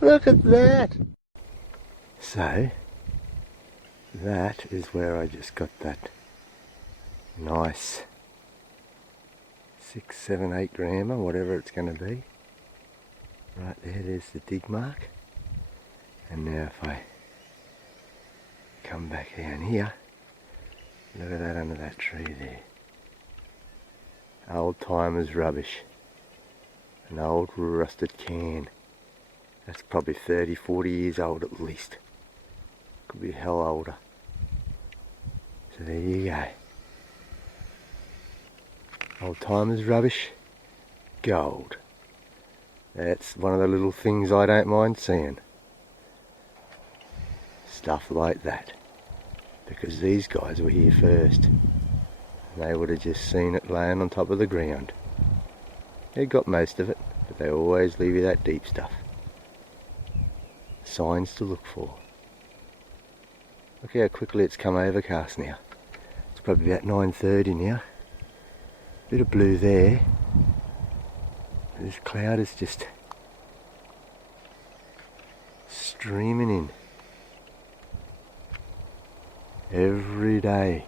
Look at that! So, that is where I just got that nice 6, 7, 8 grammer, whatever it's going to be. Right there's the dig mark. And now if I come back down here, look at that under that tree there. Old timers rubbish. An old rusted can. That's probably 30, 40 years old at least. Could be hell older. So there you go. Old timers rubbish, gold. That's one of the little things I don't mind seeing. Stuff like that. Because these guys were here first. They would have just seen it laying on top of the ground. They got most of it, but they always leave you that deep stuff. Signs to look for. Look how quickly it's come overcast now. It's probably about 9:30 now. Bit of blue there. This cloud is just streaming in. Every day.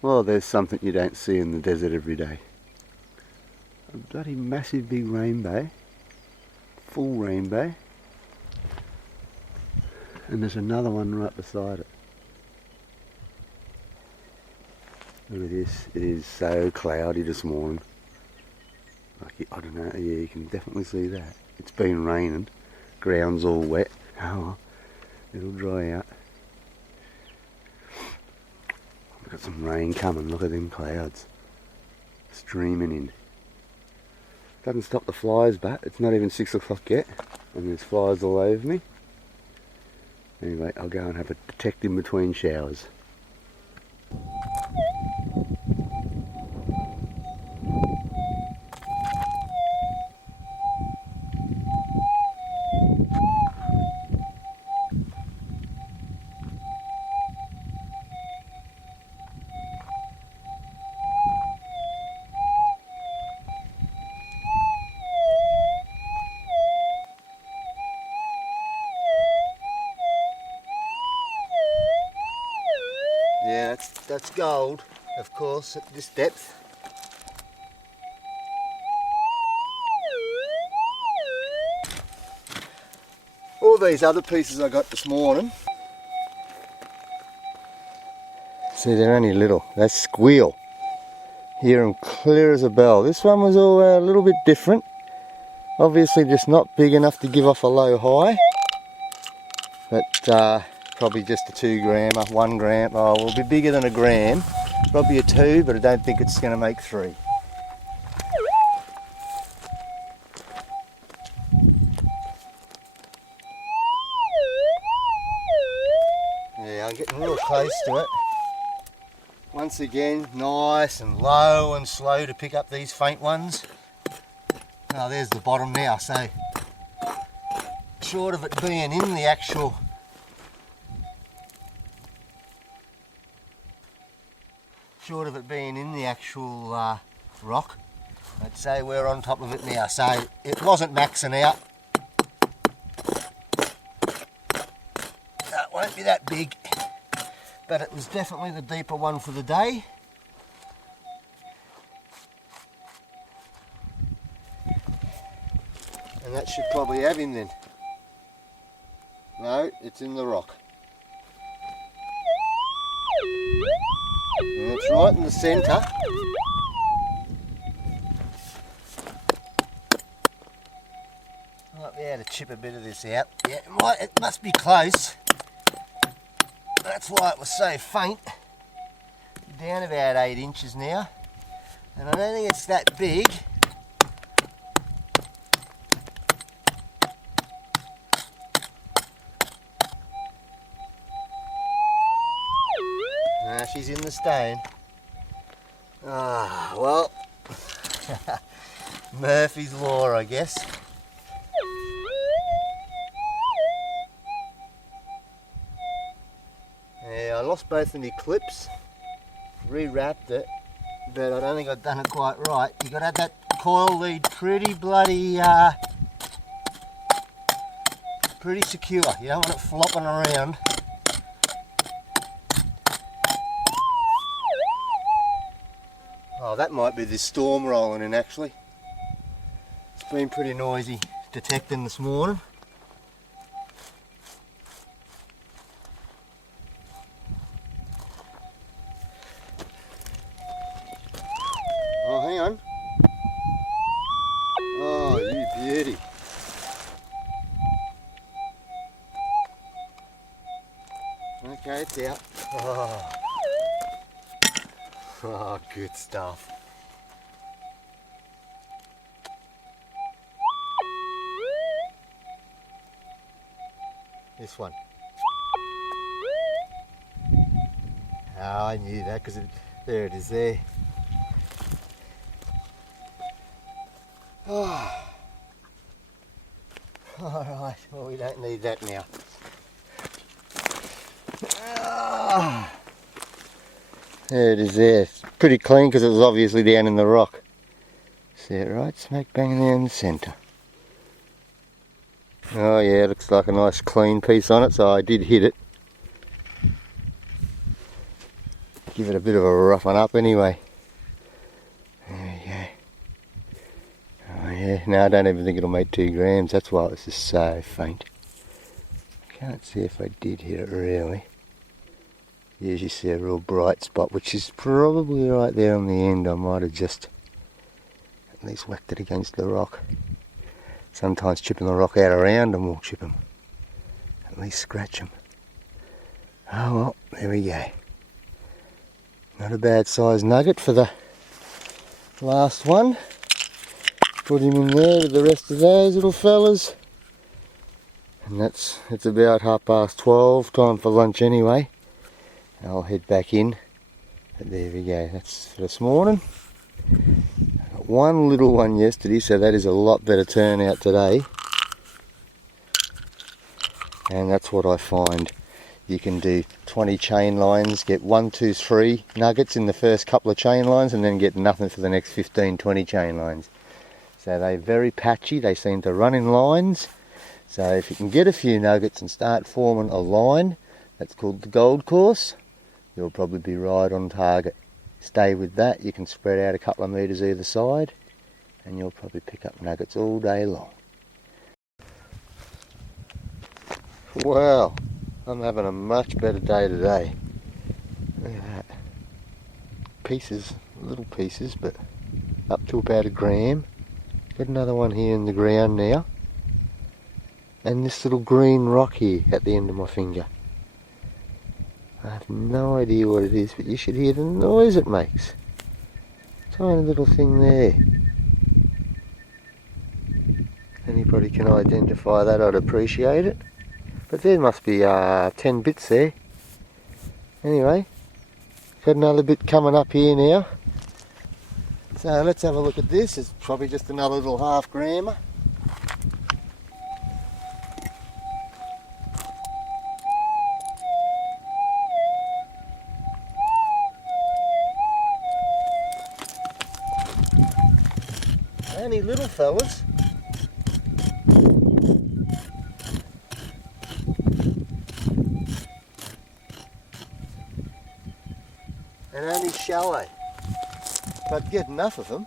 Well, there's something you don't see in the desert every day. A bloody massive big rainbow. Full rainbow. And there's another one right beside it. Look at this. It is so cloudy this morning. Like, I don't know, yeah, you can definitely see that. It's been raining. Ground's all wet. Oh well, it'll dry out. We've got some rain coming. Look at them clouds. Streaming in. Doesn't stop the flies, but it's not even 6 o'clock yet. And there's flies all over me. Anyway, I'll go and have a detect in between showers. Yeah, that's gold, of course, at this depth. All these other pieces I got this morning. See, they're only little. That's squeal. Hear them clear as a bell. This one was all a little bit different. Obviously just not big enough to give off a low high. But probably just a 2 grammer, 1 gram. Oh, will be bigger than a gram. Probably a 2, but I don't think it's going to make 3. Yeah, I'm getting real close to it. Once again, nice and low and slow to pick up these faint ones. Oh, there's the bottom now, so short of it being in the actual rock, I'd say we're on top of it now, so it wasn't maxing out. It won't be that big, but it was definitely the deeper one for the day. And that should probably have him then. No, it's in the rock. And it's right in the centre. Might be able to chip a bit of this out. Yeah, it must be close. That's why it was so faint. Down about 8 inches now. And I don't think it's that big. Nah, she's in the stone. Ah, well. Murphy's Law, I guess. Yeah, I lost both of my clips, rewrapped it, but I don't think I've done it quite right. You've got to have that coil lead pretty bloody, pretty secure. You don't want it flopping around. Oh, that might be this storm rolling in actually. It's been pretty noisy detecting this morning. Oh, hang on. Oh, you beauty. Okay, it's out. Oh, oh good stuff. This one. Oh, I knew that because there it is there. Oh. Alright, well we don't need that now. Oh. There it is there. It's pretty clean because it was obviously down in the rock. See it right smack bang there in the centre. Oh yeah, it looks like a nice clean piece on it, so I did hit it. Give it a bit of a roughen up anyway. There we go. Oh yeah, no I don't even think it'll make 2 grams, that's why it's just so faint. I can't see if I did hit it really. You usually see a real bright spot, which is probably right there on the end. I might have just at least whacked it against the rock. Sometimes chipping the rock out around them will chip them. At least scratch them. Oh well, there we go. Not a bad sized nugget for the last one. Put him in there with the rest of those little fellas. And it's about 12:30, time for lunch anyway. I'll head back in. But there we go, that's for this morning. Got one little one yesterday, so that is a lot better turnout today. And that's what I find. You can do 20 chain lines, get 1, 2, 3 nuggets in the first couple of chain lines and then get nothing for the next 15, 20 chain lines. So they're very patchy, they seem to run in lines. So if you can get a few nuggets and start forming a line, that's called the gold course, you'll probably be right on target. Stay with that, you can spread out a couple of metres either side and you'll probably pick up nuggets all day long. Wow, I'm having a much better day today. Look at that. Pieces, little pieces, but up to about 1 gram. Got another one here in the ground now. And this little green rock here at the end of my finger. I have no idea what it is, but you should hear the noise it makes. Tiny little thing there. Anybody can identify that, I'd appreciate it. But there must be 10 bits there. Anyway, got another bit coming up here now. So let's have a look at this. It's probably just another little 1/2 grammer. Only little fellas. And only shallow. But get enough of them.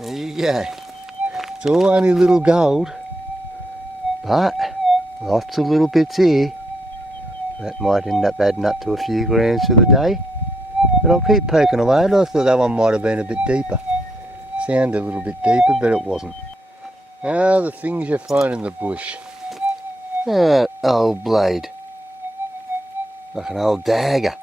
There you go. It's all only little gold, but lots of little bits here. That might end up adding up to a few grams for the day. But I'll keep poking away. I thought that one might have been a bit deeper. Sounded a little bit deeper, but it wasn't. Ah, the things you find in the bush. That old blade. Like an old dagger.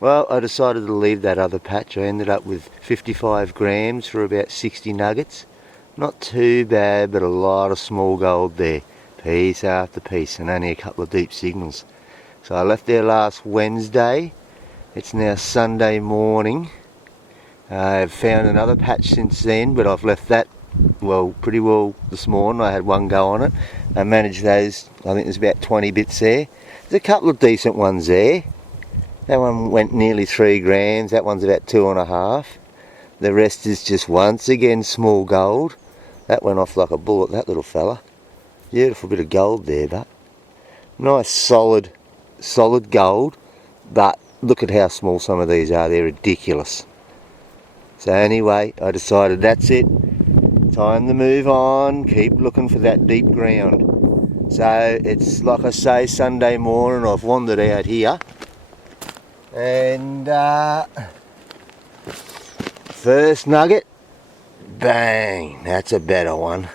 Well, I decided to leave that other patch. I ended up with 55 grams for about 60 nuggets. Not too bad, but a lot of small gold there. Piece after piece, and only a couple of deep signals. So I left there last Wednesday. It's now Sunday morning. I've found another patch since then, but I've left that, well, pretty well this morning. I had one go on it. I managed those, I think there's about 20 bits there. There's a couple of decent ones there. That one went nearly 3 grams, that one's about 2.5. The rest is just once again small gold. That went off like a bullet, that little fella. Beautiful bit of gold there, but nice solid gold, but look at how small some of these are, they're ridiculous. So anyway, I decided that's it, time to move on, keep looking for that deep ground. So it's like I say, Sunday morning, I've wandered out here. And first nugget, bang, that's a better one.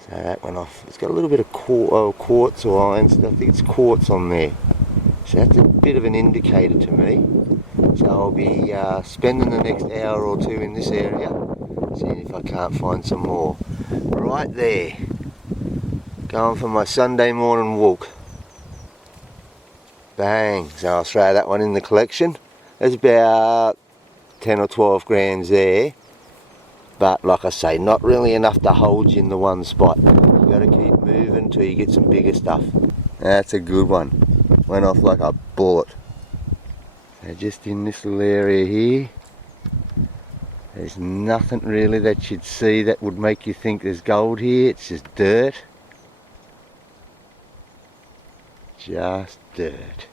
So that went off. It's got a little bit of quartz or iron stuff. I think it's quartz on there. So that's a bit of an indicator to me. So I'll be spending the next hour or two in this area, seeing if I can't find some more. Right there, going for my Sunday morning walk. Bang, so I'll throw that one in the collection. There's about 10 or 12 grams there, but like I say, not really enough to hold you in the one spot. You got to keep moving until you get some bigger stuff. That's a good one, went off like a bullet. So just in this little area here, there's nothing really that you'd see that would make you think there's gold here. It's just dirt. Just dirt.